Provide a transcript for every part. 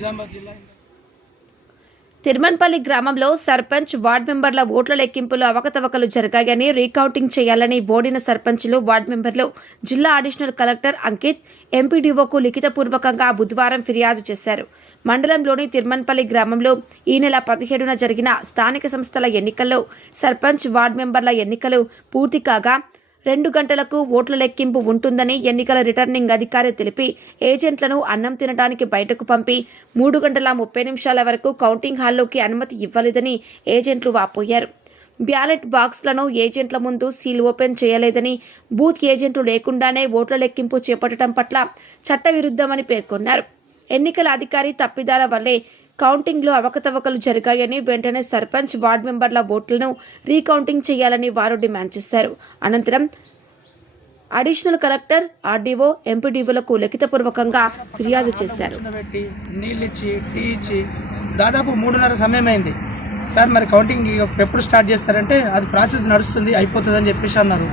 నిజామాబాద్ జిల్లా తిరుమన్పల్లి గ్రామంలో సర్పంచ్ వార్డు మెంబర్ల ఓట్ల లెక్కింపులో అవకతవకలు జరిగాయని రీకౌంటింగ్ చేయాలని ఓడిన సర్పంచ్లు వార్డు మెంబర్లు జిల్లా అడిషనల్ కలెక్టర్ అంకిత్ ఎంపీడీఓకు లిఖితపూర్వకంగా బుధవారం ఫిర్యాదు చేశారు. మండలంలోని తిరుమన్పల్లి గ్రామంలో ఈ నెల 17న జరిగిన స్థానిక సంస్థల ఎన్నికల్లో సర్పంచ్ వార్డు మెంబర్ల ఎన్నికలు పూర్తి కాగా 2 గంటలకు ఓట్ల లెక్కింపు ఉంటుందని ఎన్నికల రిటర్నింగ్ అధికారి తెలిపి ఏజెంట్లను అన్నం తినడానికి బయటకు పంపి 3 గంటల 30 నిమిషాల వరకు కౌంటింగ్ హాల్లోకి అనుమతి ఇవ్వలేదని ఏజెంట్లు వాపోయారు. బ్యాలెట్ బాక్స్లను ఏజెంట్ల ముందు సీల్ ఓపెన్ చేయలేదని, బూత్ ఏజెంట్లు లేకుండానే ఓట్ల లెక్కింపు చేపట్టడం పట్ల చట్టవిరుద్ధమని పేర్కొన్నారు. ఎన్నికల అధికారి తప్పిదాల వల్లే కౌంటింగ్లో అవకతవకలు జరిగాయని, వెంటనే సర్పంచ్ వార్డు మెంబర్ల ఓట్లను రీకౌంటింగ్ చేయాలని వారు డిమాండ్ చేశారు. అనంతరం అడిషనల్ కలెక్టర్, ఆర్డీఓ, ఎంపీడీఓలకు లిఖితపూర్వకంగా ఫిర్యాదు చేశారు. నీళ్ళిచ్చి టీ ఇచ్చి దాదాపు 3:30 సమయం అయింది. సార్ మరి కౌంటింగ్ ఎప్పుడు స్టార్ట్ చేస్తారంటే అది ప్రాసెస్ నడుస్తుంది అయిపోతుందని చెప్పేసి అన్నారు.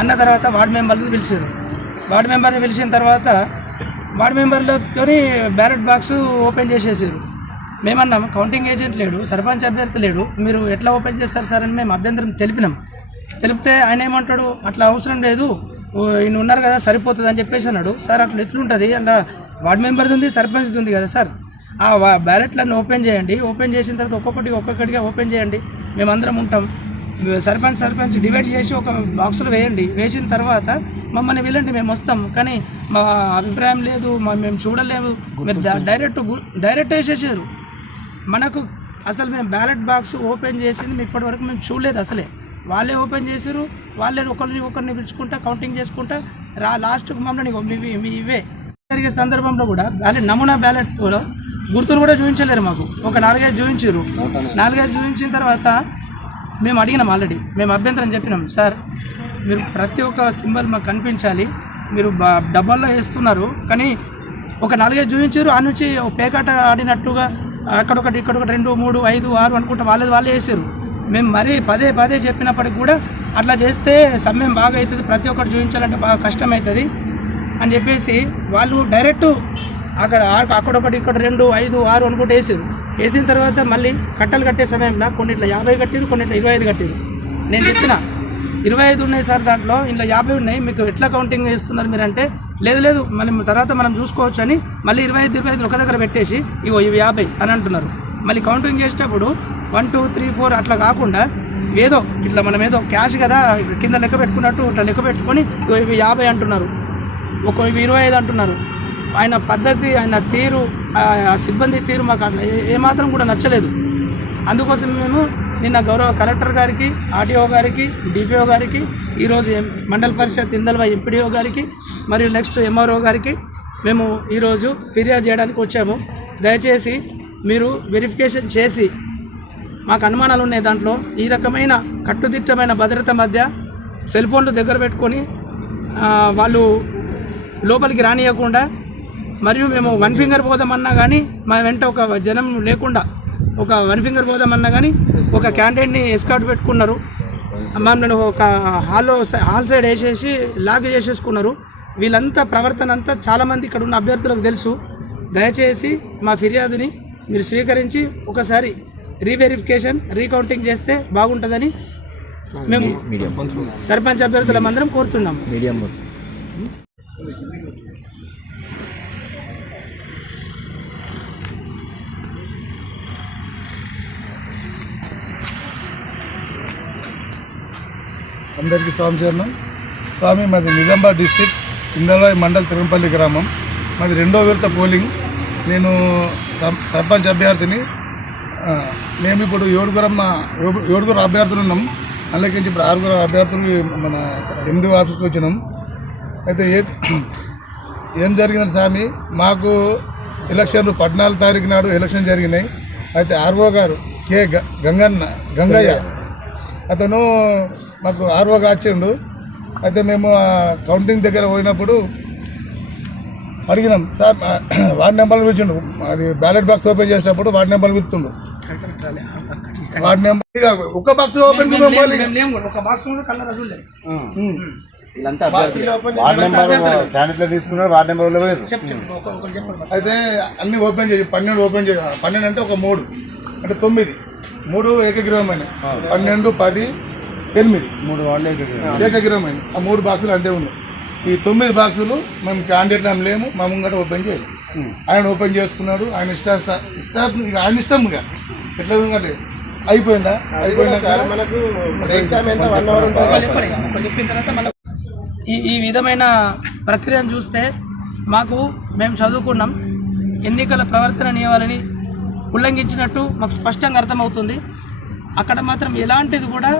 అన్న తర్వాత వార్డు మెంబర్ని పిలిచారు. వార్డు మెంబర్ని పిలిచిన తర్వాత వార్డు మెంబర్లతో బ్యాలెట్ బాక్స్ ఓపెన్ చేసేసారు. మేమన్నాం కౌంటింగ్ ఏజెంట్ లేడు, సర్పంచ్ అభ్యర్థి లేడు, మీరు ఎట్లా ఓపెన్ చేస్తారు సార్ అని మేము అభ్యంతరం తెలిపినాం. తెలిపితే ఆయన ఏమంటాడు, అట్లా అవసరం లేదు, ఈయన ఉన్నారు కదా సరిపోతుంది అని చెప్పేసి అన్నాడు. సార్ అట్లా ఎట్లుంటుంది, అలా వార్డు మెంబర్ది ఉంది, సర్పంచ్ది ఉంది కదా సార్, ఆ బ్యాలెట్లను ఓపెన్ చేయండి, ఓపెన్ చేసిన తర్వాత ఒక్కొక్కటిగా ఓపెన్ చేయండి, మేమందరం ఉంటాం, సర్పంచ్ డివైడ్ చేసి ఒక బాక్సులో వేయండి, వేసిన తర్వాత మమ్మల్ని వెళ్ళండి మేము వస్తాం, కానీ మా అభిప్రాయం లేదు, మేము చూడలేము, మీరు డైరెక్ట్ వేసేసారు. మనకు అసలు మేము బ్యాలెట్ బాక్స్ ఓపెన్ చేసింది ఇప్పటివరకు మేము చూడలేదు. అసలే వాళ్ళే ఓపెన్ చేసారు, వాళ్ళే ఒకరిని పిలుచుకుంటా కౌంటింగ్ చేసుకుంటా లాస్ట్కి మమ్మల్ని మీ ఇవే జరిగే సందర్భంలో కూడా నమూనా బ్యాలెట్ కూడా గుర్తులు కూడా చూపించలేరు మాకు. ఒక 4-5 చూపించారు. 4-5 చూపించిన తర్వాత మేము అడిగినాం, ఆల్రెడీ మేము అభ్యంతరం చెప్పినాం, సార్ మీరు ప్రతి ఒక్క సింబల్ మాకు కనిపించాలి, మీరు డబ్బాల్లో వేస్తున్నారు, కానీ ఒక 4-5 చూపించారు, ఆ నుంచి పేకాట ఆడినట్టుగా అక్కడొకటి ఇక్కడొకటి 2, 3, 5, 6 అనుకుంటా వాళ్ళే వేసారు. మేము మరీ పదే చెప్పినప్పటికి కూడా అట్లా చేస్తే సమయం బాగా అవుతుంది, ప్రతి ఒక్కటి చూపించాలంటే బాగా కష్టమవుతుంది అని చెప్పేసి వాళ్ళు డైరెక్ట్ అక్కడొకటి ఇక్కడ 2, 5, 6 అనుకుంటూ వేసారు. వేసిన తర్వాత మళ్ళీ కట్టలు కట్టే సమయంలో కొన్నిట్లో 50 కట్టారు, కొన్నిట్లో 25 కట్టారు. నేను చెప్పిన 25 ఉన్నాయి సార్, దాంట్లో ఇలా 50 ఉన్నాయి, మీకు ఎట్లా కౌంటింగ్ చేస్తున్నారు మీరు అంటే, లేదు మనం చూసుకోవచ్చు అని మళ్ళీ 25 ఒక దగ్గర పెట్టేసి ఇగో ఇవి 50 అని అంటున్నారు. మళ్ళీ కౌంటింగ్ చేసేటప్పుడు 1, 2, 3, 4 అట్లా కాకుండా ఏదో ఇట్లా మనం ఏదో క్యాష్ కదా కింద లెక్క పెట్టుకున్నట్టు ఇట్లా లెక్క పెట్టుకొని ఇవి 50 అంటున్నారు, ఇవి 25 అంటున్నారు. ఆయన పద్ధతి, ఆయన తీరు, ఆ సిబ్బంది తీరు మాకు అసలు ఏమాత్రం కూడా నచ్చలేదు. అందుకోసం మేము నిన్న గౌరవ కలెక్టర్ గారికి, ఆర్డీఓ గారికి, డిపిఓ గారికి, ఈరోజు మండల పరిషత్ ఇందల్వ ఎంపీడీఓ గారికి మరియు నెక్స్ట్ ఎంఆర్ఓ గారికి మేము ఈరోజు ఫిర్యాదు చేయడానికి వచ్చాము. దయచేసి మీరు వెరిఫికేషన్ చేసి, మాకు అనుమానాలు ఉన్నాయి దాంట్లో, ఈ రకమైన కట్టుదిట్టమైన భద్రత మధ్య సెల్ ఫోన్లు దగ్గర పెట్టుకొని వాళ్ళు లోపలికి రానియకుండా, మరియు మేము 1 ఫింగర్ పోదామన్నా కానీ మా వెంట ఒక జనం లేకుండా ఒక 1 ఫింగర్ పోదామన్నా కానీ ఒక క్యాండిడేట్ని ఎస్కార్ట్ పెట్టుకున్నారు. మమ్మల్ని ఒక హాల్ సైడ్ వేసేసి లాక్ చేసేసుకున్నారు. వీళ్ళంతా ప్రవర్తన అంతా చాలామంది ఇక్కడ ఉన్న అభ్యర్థులకు తెలుసు. దయచేసి మా ఫిర్యాదుని మీరు స్వీకరించి ఒకసారి రీవెరిఫికేషన్, రీకౌంటింగ్ చేస్తే బాగుంటుందని మేము సర్పంచ్ అభ్యర్థులందరం కోరుతున్నాం. అందరికీ స్వామి స్వామి, మాది నిజామాబాద్ డిస్టిక్ ఇందల్వాయి మండల్ తిరుమపల్లి గ్రామం. మాది 2వ విడత పోలింగ్. నేను సర్పంచ్ అభ్యర్థిని. మేము ఇప్పుడు 7 అభ్యర్థులు ఉన్నాం. అందులోకి ఇప్పుడు 6 అభ్యర్థులు మన ఎండి ఆఫీస్కి వచ్చినాం. అయితే ఏం జరిగిందంటే స్వామి, మాకు ఎలక్షన్లు 14 తారీఖు నాడు ఎలక్షన్ జరిగినాయి. అయితే ఆర్ఓ గారు కే గంగయ్య అతను మాకు ఆర్ఓగా వచ్చిండు. అయితే మేము కౌంటింగ్ దగ్గర పోయినప్పుడు అడిగినాం, సార్ వార్డు నెంబర్లు పిలిచిండు. అది బ్యాలెట్ బాక్స్ ఓపెన్ చేసేటప్పుడు వార్డు నెంబర్లు పిలుస్తుండు. వార్డు నెంబర్ ఒక బాక్స్ ఓపెన్ వీళ్ళంతా అభ్యర్థులు. వార్డు నెంబర్ క్యాండిడేట్లో తీసుకున్నారు, వార్డు నెంబర్ లేదు. ఒకరు చెప్పండి. అయితే అన్ని ఓపెన్ చేసి 12 ఓపెన్ చేయ 12 అంటే ఒక 3 అంటే 9 3 ఏకగ్రీవమైన 12 10 8 3 వార్డులు ఏకగ్రీవమైన ఆ 3 బాక్సులు అంతే ఉన్నాయి. ఈ 9 బాక్సులు మేము క్యాండిడేట్లు ఏం లేము, మా ముంగట ఓపెన్ చేయాలి. ఆయన ఓపెన్ చేసుకున్నాడు, ఆయన ఆయన ఇష్టం ఇక ఎట్లా ఉందంటే అయిపోయిందా మనకు ఒకరు చెప్పిన తర్వాత మళ్ళీ ఈ విధమైన ప్రక్రియను చూస్తే మేము చదువుకున్నాం, ఎన్నికల ప్రవర్తన నియమాలని ఉల్లంఘించినట్టు మాకు స్పష్టంగా అర్థమవుతుంది. అక్కడ మాత్రం ఎలాంటిది కూడా